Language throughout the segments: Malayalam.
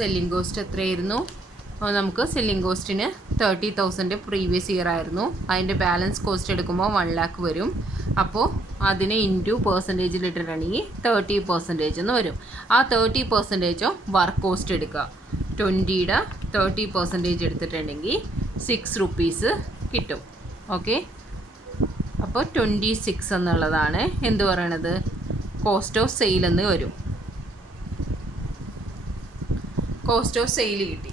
സെല്ലിംഗ് കോസ്റ്റ് എത്രയായിരുന്നു? നമുക്ക് സെല്ലിംഗ് കോസ്റ്റിന് 30,000 പ്രീവിയസ് ഇയർ ആയിരുന്നു. അതിൻ്റെ ബാലൻസ് കോസ്റ്റ് എടുക്കുമ്പോൾ 1 lakh വരും. അപ്പോൾ അതിനെ ഇൻറ്റു പെർസെൻറ്റേജിലിട്ടിട്ടുണ്ടെങ്കിൽ 30% എന്ന് വരും. ആ 30% വർക്ക് കോസ്റ്റ് എടുക്കുക. 20യുടെ 30% എടുത്തിട്ടുണ്ടെങ്കിൽ 6 rupees കിട്ടും. ഓക്കെ, അപ്പോൾ 26 എന്നുള്ളതാണ് എന്ത് പറയണത്, കോസ്റ്റ് ഓഫ് സെയിൽ എന്ന് വരും. കോസ്റ്റ് ഓഫ് സെയിൽ കിട്ടി.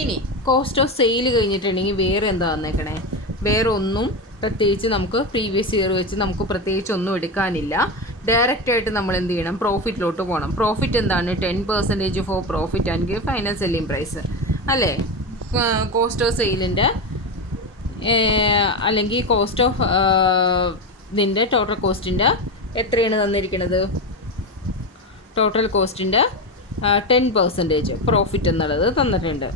ഇനി കോസ്റ്റ് ഓഫ് സെയിൽ കഴിഞ്ഞിട്ടുണ്ടെങ്കിൽ വേറെ എന്താ വന്നേക്കണേ? വേറെ ഒന്നും പ്രത്യേകിച്ച് നമുക്ക് പ്രീവിയസ് ഇയർ വെച്ച് നമുക്ക് പ്രത്യേകിച്ച് ഒന്നും എടുക്കാനില്ല. ഡയറക്റ്റായിട്ട് നമ്മൾ എന്ത് ചെയ്യണം? പ്രോഫിറ്റിലോട്ട് പോകണം. പ്രോഫിറ്റ് എന്താണ്? 10% for profit and final selling price അല്ലേ? കോസ്റ്റ് ഓഫ് സെയിലിൻ്റെ അല്ലെങ്കിൽ കോസ്റ്റ് ഓഫ് ഇതിൻ്റെ ടോട്ടൽ കോസ്റ്റിൻ്റെ എത്രയാണ് തന്നിരിക്കുന്നത്? ടോട്ടൽ കോസ്റ്റിൻ്റെ 10% പ്രോഫിറ്റ് എന്നുള്ളത് തന്നിട്ടുണ്ട്.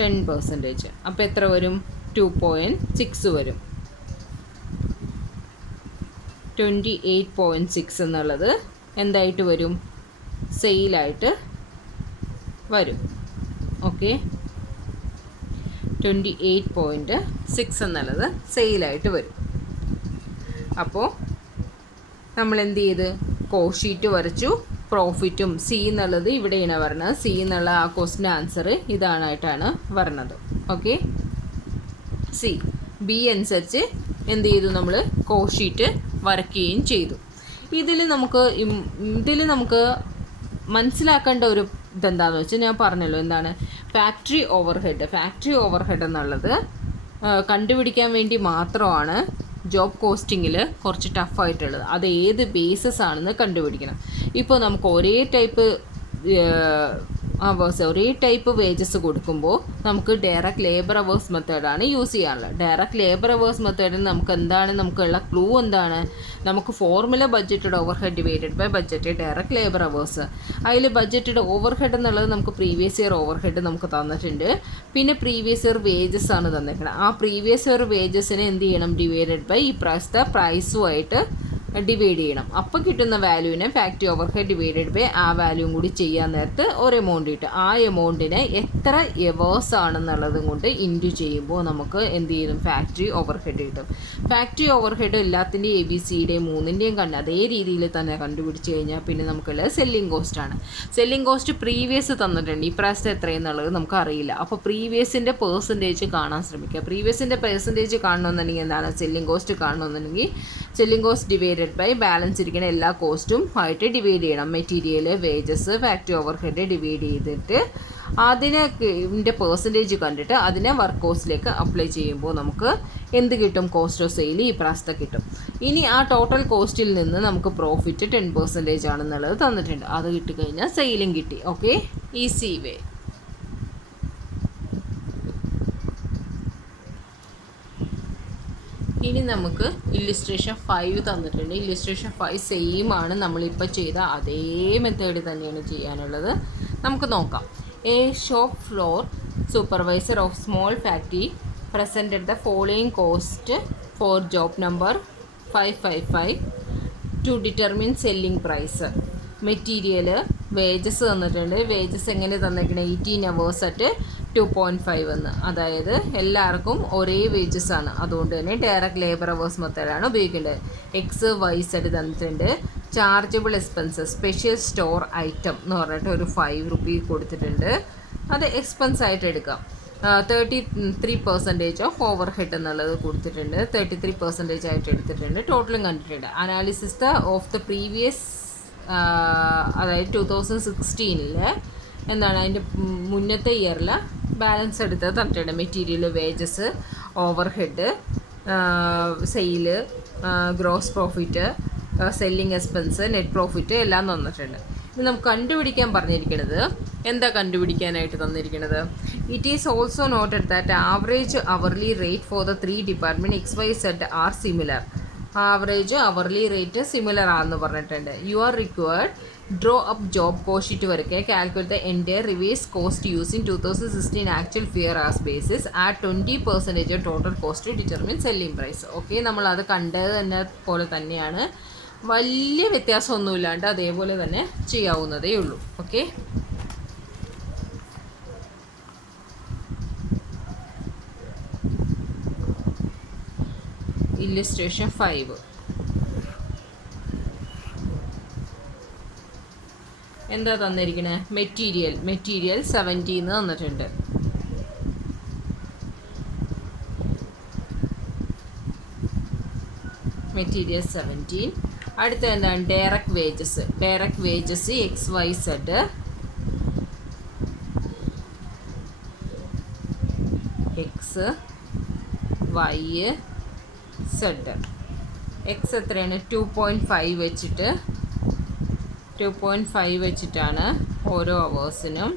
10%. അപ്പോൾ എത്ര വരും? 2.6 വരും. 28.6 എന്നുള്ളത് എന്തായിട്ട് വരും? സെയിലായിട്ട് വരും. ഓക്കെ, 28.6 എന്നുള്ളത് സെയിലായിട്ട് വരും. അപ്പോൾ നമ്മൾ എന്ത് ചെയ്ത് കോസ്റ്റ് ഷീറ്റ് വരച്ചു. പ്രോഫിറ്റും സി എന്നുള്ളത് ഇവിടെയാണ് പറഞ്ഞത്. സി എന്നുള്ള ആ ക്വസ്റ്റിൻ്റെ ആൻസർ ഇതാണായിട്ടാണ് പറഞ്ഞത്. ഓക്കെ, സി ബി അനുസരിച്ച് എന്ത് ചെയ്തു? നമ്മൾ കോസ്റ്റ് ഷീറ്റ് വരയ്ക്കുകയും ചെയ്തു. ഇതിൽ നമുക്ക് മനസ്സിലാക്കേണ്ട ഒരു ഇതെന്താണെന്ന് വെച്ചാൽ ഞാൻ പറഞ്ഞല്ലോ, എന്താണ് ഫാക്ടറി ഓവർഹെഡ്. ഫാക്ടറി ഓവർഹെഡ് എന്നുള്ളത് കണ്ടുപിടിക്കാൻ വേണ്ടി മാത്രമാണ് ജോബ് കോസ്റ്റിങ്ങിൽ കുറച്ച് ടഫായിട്ടുള്ളത്. അത് ഏത് ബേസസ് ആണെന്ന് കണ്ടുപിടിക്കണം. ഇപ്പോൾ നമുക്ക് ഒരേ ടൈപ്പ് വേജസ് കൊടുക്കുമ്പോൾ നമുക്ക് ഡയറക്റ്റ് ലേബർ അവേഴ്സ് മെത്തേഡാണ് യൂസ് ചെയ്യാനുള്ളത്. ഡയറക്റ്റ് ലേബർ അവേഴ്സ് മെത്തേഡിൽ നമുക്ക് എന്താണ് നമുക്കുള്ള ക്ലൂ എന്താണ്? നമുക്ക് formula budgeted overhead divided by budgeted direct labour hours. അതിൽ ബഡ്ജറ്റഡ് ഓവർഹെഡ് എന്നുള്ളത് നമുക്ക് പ്രീവിയസ് ഇയർ ഓവർഹെഡ് നമുക്ക് തന്നിട്ടുണ്ട്. പിന്നെ പ്രീവിയസ് ഇയർ വേജസ് ആണ് തന്നിരിക്കുന്നത്. ആ പ്രീവിയസ് ഇയർ വേജസിനെ എന്ത് ചെയ്യണം? ഡിവൈഡഡ് ബൈ ഈ പ്രാവശ്യത്തെ പ്രൈസുമായിട്ട് ഡിവൈഡ് ചെയ്യണം. അപ്പോൾ കിട്ടുന്ന വാല്യൂവിനെ ഫാക്ടറി ഓവർഹെഡ് ഡിവൈഡഡ് ബൈ ആ വാല്യൂവും കൂടി ചെയ്യാൻ നേരത്ത് ഒരു എമൗണ്ട് കിട്ടും. ആ എമൗണ്ടിനെ എത്ര എവേഴ്സ് ആണെന്നുള്ളതും കൊണ്ട് ഇൻറ്റു ചെയ്യുമ്പോൾ നമുക്ക് എന്ത് ചെയ്യും? ഫാക്ടറി ഓവർഹെഡ് കിട്ടും. ഫാക്ടറി ഓവർഹെഡ് എല്ലാത്തിൻ്റെയും ABCയുടെയും 3ൻ്റെയും അതേ രീതിയിൽ തന്നെ കണ്ടുപിടിച്ച് കഴിഞ്ഞാൽ പിന്നെ നമുക്കുള്ളത് സെല്ലിംഗ് കോസ്റ്റാണ്. സെല്ലിംഗ് കോസ്റ്റ് പ്രീവിയസ് തന്നിട്ടുണ്ട്. ഈ പ്രാവശ്യത്തെ എത്രയെന്നുള്ളത് നമുക്ക് അറിയില്ല. അപ്പോൾ പ്രീവിയസിൻ്റെ പെർസെൻറ്റേജ് കാണാൻ ശ്രമിക്കുക. പ്രീവിയസിൻ്റെ പെർസെൻറ്റേജ് കാണണമെന്നുണ്ടെങ്കിൽ എന്താണ്? സെല്ലിംഗ് കോസ്റ്റ് കാണണമെന്നുണ്ടെങ്കിൽ selling cost divided by balance ഇരിക്കുന്ന എല്ലാ കോസ്റ്റും ആയിട്ട് ഡിവൈഡ് ചെയ്യണം. Material, wages, factory overhead divide ചെയ്തിട്ട് അതിൻ്റെ പെർസെൻറ്റേജ് കണ്ടിട്ട് അതിനെ വർക്ക് കോസ്റ്റിലേക്ക് അപ്ലൈ ചെയ്യുമ്പോൾ നമുക്ക് എന്ത് കിട്ടും? കോസ്റ്റ് ഓഫ് സെയിൽ ഈ പ്രാവശ്യത്തെ കിട്ടും. ഇനി ആ ടോട്ടൽ കോസ്റ്റിൽ നിന്ന് നമുക്ക് പ്രോഫിറ്റ് 10% ആണെന്നുള്ളത് തന്നിട്ടുണ്ട്. അത് കിട്ടിക്കഴിഞ്ഞാൽ സെയിലും കിട്ടി. Okay, easy way. ഇനി നമുക്ക് ഇല്ലുസ്ട്രേഷൻ 5 തന്നിട്ടുണ്ട്. ഇല്ലുസ്ട്രേഷൻ 5 സെയിം ആണ്, നമ്മളിപ്പോൾ ചെയ്ത അതേ മെത്തേഡ് തന്നെയാണ് ചെയ്യാനുള്ളത്. നമുക്ക് നോക്കാം. A shop floor supervisor of small factory presented the following cost for job number 555 to determine selling price. Material, wages തന്നിട്ടുണ്ട്. വേജസ് എങ്ങനെ തന്നിരിക്കുന്നത്? 18 hours അറ്റ് 2.5 എന്ന്. അതായത് എല്ലാവർക്കും ഒരേ വേജസ് ആണ്. അതുകൊണ്ട് തന്നെ ഡയറക്റ്റ് ലേബർ അവേഴ്സ് മെത്തേഡാണ് ഉപയോഗിക്കേണ്ടത്. XYZ തന്നിട്ടുണ്ട്. Chargeable expenses special store item എന്ന് പറഞ്ഞിട്ട് ഒരു 5 rupee കൊടുത്തിട്ടുണ്ട്. അത് എക്സ്പെൻസ് ആയിട്ട് എടുക്കാം. 33% ഓഫ് ഓവർ ഹെഡ് എന്നുള്ളത് കൊടുത്തിട്ടുണ്ട്. 33% ആയിട്ട് എടുത്തിട്ടുണ്ട്. ടോട്ടലും കണ്ടിട്ടുണ്ട്. അനാലിസിസ് ഓഫ് ദ പ്രീവിയസ് അതായത് 2016 എന്താണ് അതിൻ്റെ മുന്നത്തെ ഇയറിൽ ബാലൻസ് എടുത്ത് തന്നിട്ടുണ്ട്. Material, wages, over head, sale, gross profit, selling expense, net profit എല്ലാം തന്നിട്ടുണ്ട്. ഇത് നമുക്ക് കണ്ടുപിടിക്കാൻ പറഞ്ഞിരിക്കുന്നത് എന്താ? കണ്ടുപിടിക്കാനായിട്ട് തന്നിരിക്കുന്നത് it is also noted that average hourly rate for the 3 department XYZ are similar. Average hourly rate similar ആണെന്ന് പറഞ്ഞിട്ടുണ്ട്. You are required draw up job cost sheet വരയ്ക്കുക. Calculate the entire reverse cost using 2016 actual fear as basis at 20% total cost determine selling price. Okay, നമ്മളത് കണ്ടത് തന്നെ പോലെ തന്നെയാണ് വലിയ വ്യത്യാസമൊന്നുമില്ലാണ്ട് അതേപോലെ തന്നെ ചെയ്യാവുന്നതേ ഉള്ളൂ. ഓക്കെ, ഇല്ലുസ്ട്രേഷൻ 5 എന്താ തന്നിരിക്കണേ? മെറ്റീരിയൽ 70 തന്നിട്ടുണ്ട്. മെറ്റീരിയൽ 17. അടുത്ത എന്താണ്? Direct wages XYZ X Y Z. X എത്രയാണ്? 2.5 വെച്ചിട്ട് 2.5 വെച്ചിട്ടാണ് ഓരോ അവേഴ്സിനും.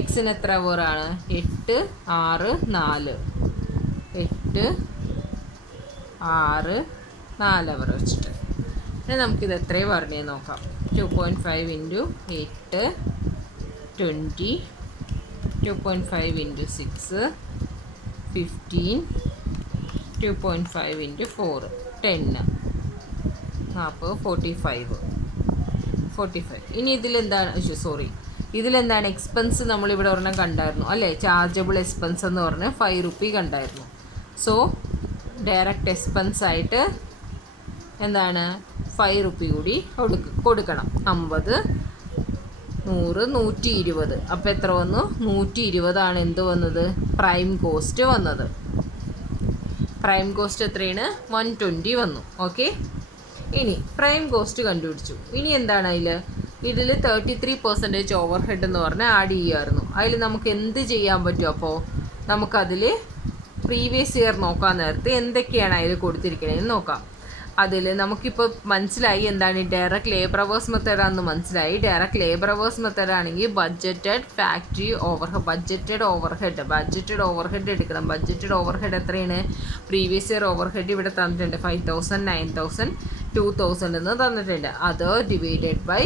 എക്സിന് എത്ര അവറാണ്? 8 6 4 8 6 4 അവർ വെച്ചിട്ട്. ഇനി നമുക്കിത് എത്രയും പറഞ്ഞേ നോക്കാം. 2.5 ഇൻറ്റു 8 20, 2.5 ഇൻറ്റു 6 15, 2.5 ഇൻറ്റു 4 10 40 45. ഇനി ഇതിലെന്താണ് എക്സ്പെൻസ്? നമ്മളിവിടെ ഒരെണ്ണം കണ്ടായിരുന്നു അല്ലേ? ചാർജബിൾ എക്സ്പെൻസ് എന്ന് പറഞ്ഞ് 5 റുപ്പി കണ്ടായിരുന്നു. സോ ഡയറക്റ്റ് എക്സ്പെൻസ് ആയിട്ട് എന്താണ്? 5 റുപ്പി കൂടി കൊടുക്കണം. 50 100 120. അപ്പോൾ എത്ര വന്നു? 120 എന്ത് വന്നത്? പ്രൈം കോസ്റ്റ് വന്നത്. പ്രൈം കോസ്റ്റ് എത്രയാണ്? 120 വന്നു. ഓക്കെ, ഇനി പ്രൈം കോസ്റ്റ് കണ്ടുപിടിച്ചു. ഇനി എന്താണ് ഇതിൽ 33% ഓവർ ഹെഡ് എന്ന് പറഞ്ഞാൽ ആഡ് ചെയ്യുമായിരുന്നു. അതിൽ നമുക്ക് എന്ത് ചെയ്യാൻ പറ്റും? അപ്പോൾ നമുക്കതിൽ പ്രീവിയസ് ഇയർ നോക്കാൻ നേരത്തെ എന്തൊക്കെയാണ് അതിൽ കൊടുത്തിരിക്കണതെന്ന് നോക്കാം. അതിൽ നമുക്കിപ്പോൾ മനസ്സിലായി എന്താണ് ഡയറക്റ്റ് ലേബർ അവേഴ്സ് മെത്തേഡാണെന്ന് മനസ്സിലായി. ഡയറക്റ്റ് ലേബർ അവേഴ്സ് മെത്തേഡ് ആണെങ്കിൽ ബഡ്ജറ്റഡ് ഓവർഹെഡ് എടുക്കണം. ബഡ്ജറ്റഡ് ഓവർഹെഡ് എത്രയാണ്? പ്രീവിയസ് ഇയർ ഓവർഹെഡ് ഇവിടെ തന്നിട്ടുണ്ട് 5000 9000 2000 എന്ന് തന്നിട്ടുണ്ട്. അത് ഡിവൈഡഡ് ബൈ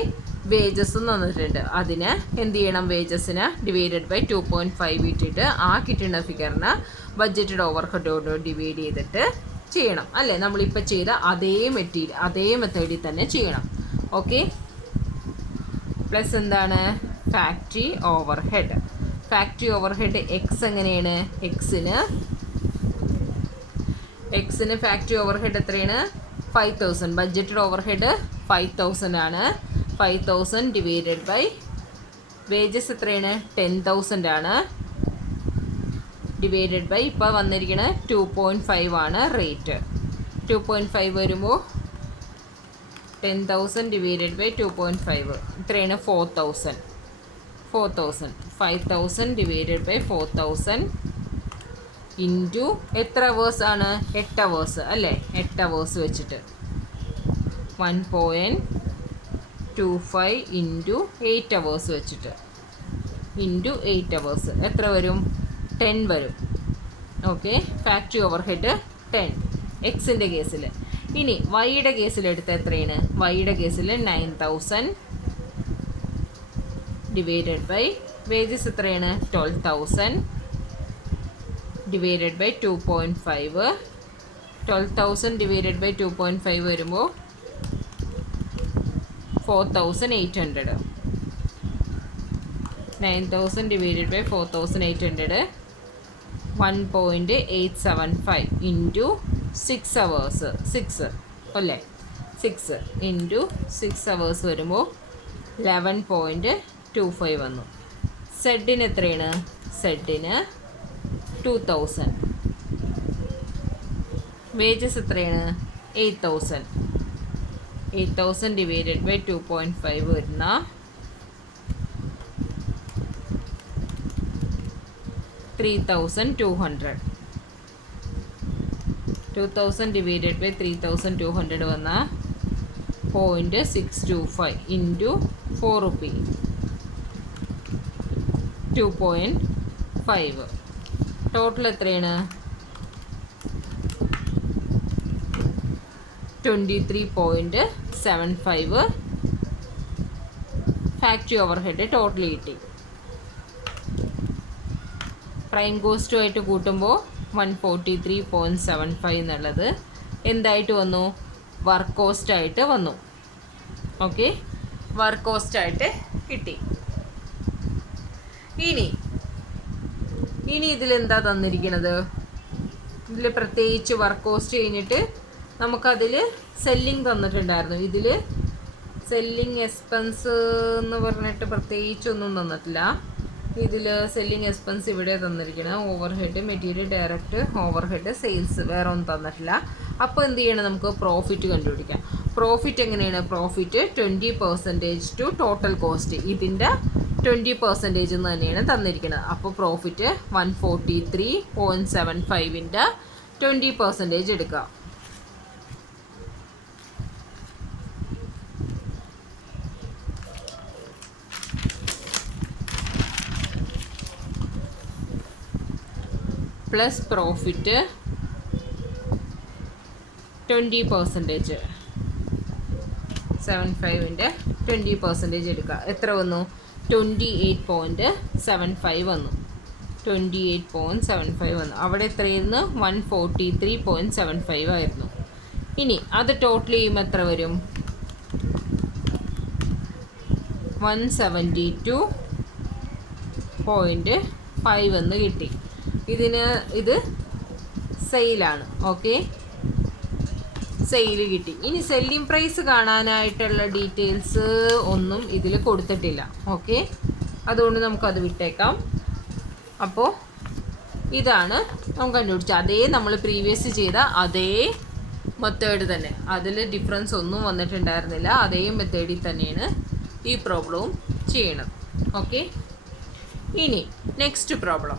വേജസ് തന്നിട്ടുണ്ട്. അതിന് എന്ത് ചെയ്യണം? വേജസിന് ഡിവൈഡഡ് ബൈ 2.5 ഇട്ടിട്ട് ആ കിട്ടുന്ന ഫിഗറിന് ബഡ്ജറ്റഡ് ഓവർഹെഡോട് ഡിവൈഡ് ചെയ്തിട്ട് ചെയ്യണം അല്ലേ? നമ്മളിപ്പോൾ ചെയ്ത അതേ മെത്തേഡിൽ തന്നെ ചെയ്യണം. ഓക്കെ, പ്ലസ് എന്താണ്? ഫാക്ടറി ഓവർഹെഡ് എക്സ് എങ്ങനെയാണ്? എക്സിന് ഫാക്ടറി ഓവർഹെഡ് എത്രയാണ്? 5000. ബഡ്ജറ്റഡ് ഓവർഹെഡ് 5000 ആണ്. 5000 ഡിവൈഡഡ് ബൈ വേജസ് എത്രയാണ്? 10,000 ആണ്. ഡിവൈഡഡ് ബൈ ഇപ്പോൾ വന്നിരിക്കുന്നത് 2.5 ആണ് റേറ്റ്. 2.5 വരുമ്പോൾ 10,000 ഡിവൈഡഡ് ബൈ 2.5 എത്രയാണ്? 4,000. 5,000 ഡിവൈഡഡ് ബൈ 4,000 ഇൻറ്റു എത്ര അവേഴ്സ് ആണ്? 8 അവേഴ്സ് അല്ലേ? 8 അവേഴ്സ് വെച്ചിട്ട് 1.25 ഇൻറ്റു 8 അവേഴ്സ് വെച്ചിട്ട് ഇൻറ്റു 8 അവേഴ്സ് എത്ര വരും? 10 വരും. ഓക്കെ, ഫാക്ടറി ഓവർഹെഡ് 10 എക്സിൻ്റെ കേസിൽ. ഇനി വൈയുടെ കേസിൽ എടുത്ത എത്രയാണ്? വൈയുടെ കേസിൽ 9,000 ഡിവൈഡഡ് ബൈ വേജസ് എത്രയാണ്? 12,000 ഡിവൈഡഡ് ബൈ 2.5. 12,000 ഡിവൈഡഡ് ബൈ 2.5 വരുമ്പോൾ 4,800. 9,000 ഡിവൈഡഡ് ബൈ 4,800 1.875 ഇൻറ്റു 6 അവേഴ്സ് 6 അല്ലേ? 6 ഇൻറ്റു 6 അവേഴ്സ് വരുമ്പോൾ 11.25 വന്നു. സെഡിന് എത്രയാണ്? സെഡിന് 2,000. വേജസ് എത്രയാണ്? 8,000. 8,000 ഡിവൈഡഡ് ബൈ 2.5 വരുന്ന 3,200. 2,000 ഡിവൈഡഡ് ബൈ 3,200 വന്ന 0.625 ഇൻറ്റു 4 റുപ്പി 2.5. ടോട്ടൽ എത്രയാണ്? 23.75 ഫാക്ടറി ഓവർഹെഡ് ടോട്ടൽ കിട്ടി. പ്രൈം കോസ്റ്റുമായിട്ട് കൂട്ടുമ്പോൾ 143.75 എന്നുള്ളത് എന്തായിട്ട് വന്നു? വർക്ക് കോസ്റ്റ് ആയിട്ട് വന്നു. ഓക്കെ, വർക്ക് കോസ്റ്റ് ആയിട്ട് കിട്ടി. ഇനി ഇതിലെന്താ തന്നിരിക്കുന്നത്? ഇതിൽ പ്രത്യേകിച്ച് വർക്ക് കോസ്റ്റ് കഴിഞ്ഞിട്ട് നമുക്കതിൽ സെല്ലിങ് തന്നിട്ടുണ്ടായിരുന്നു. ഇതിൽ സെല്ലിങ് എക്സ്പെൻസ് എന്ന് പറഞ്ഞിട്ട് പ്രത്യേകിച്ചൊന്നും തന്നിട്ടില്ല. ഇതിൽ സെല്ലിങ് എക്സ്പെൻസ് ഇവിടെ തന്നിരിക്കണം. Over head, material, direct over head, sales, വേറെ ഒന്നും തന്നിട്ടില്ല. അപ്പോൾ എന്ത് ചെയ്യണം? നമുക്ക് പ്രോഫിറ്റ് കണ്ടുപിടിക്കാം. പ്രോഫിറ്റ് എങ്ങനെയാണ്? Profit 20% to total cost. ഇതിൻ്റെ 20% എന്ന് തന്നെയാണ് തന്നിരിക്കുന്നത്. അപ്പോൾ പ്രോഫിറ്റ് 143.75ൻ്റെ 20% എടുക്കുക. പ്ലസ് പ്രോഫിറ്റ് 20%, 75ൻ്റെ 20% എടുക്കുക. എത്ര വന്നു? 28.75 വന്നു. 28.75 വന്നു. അവിടെ എത്രയായിരുന്നു? 143.75 ആയിരുന്നു. ഇനി അത് ടോട്ടൽ ചെയ്യുമ്പോൾ എത്ര വരും? 172.5 എന്ന് കിട്ടി. ഇത് സെയിലാണ്. ഓക്കെ, സെയിൽ കിട്ടി. ഇനി സെല്ലിംഗ് പ്രൈസ് കാണാനായിട്ടുള്ള ഡീറ്റെയിൽസ് ഒന്നും ഇതിൽ കൊടുത്തിട്ടില്ല. ഓക്കെ, അതുകൊണ്ട് നമുക്കത് വിട്ടേക്കാം. അപ്പോൾ ഇതാണ് നമുക്ക് കണ്ടുപിടിച്ചത്. അതേ നമ്മൾ പ്രീവിയസ് ചെയ്ത അതേ മെത്തേഡ് തന്നെ, അതിൽ ഡിഫറൻസ് ഒന്നും വന്നിട്ടുണ്ടായിരുന്നില്ല. അതേ മെത്തേഡിൽ തന്നെയാണ് ഈ പ്രോബ്ലവും ചെയ്യണം. ഓക്കെ, ഇനി നെക്സ്റ്റ് പ്രോബ്ലം.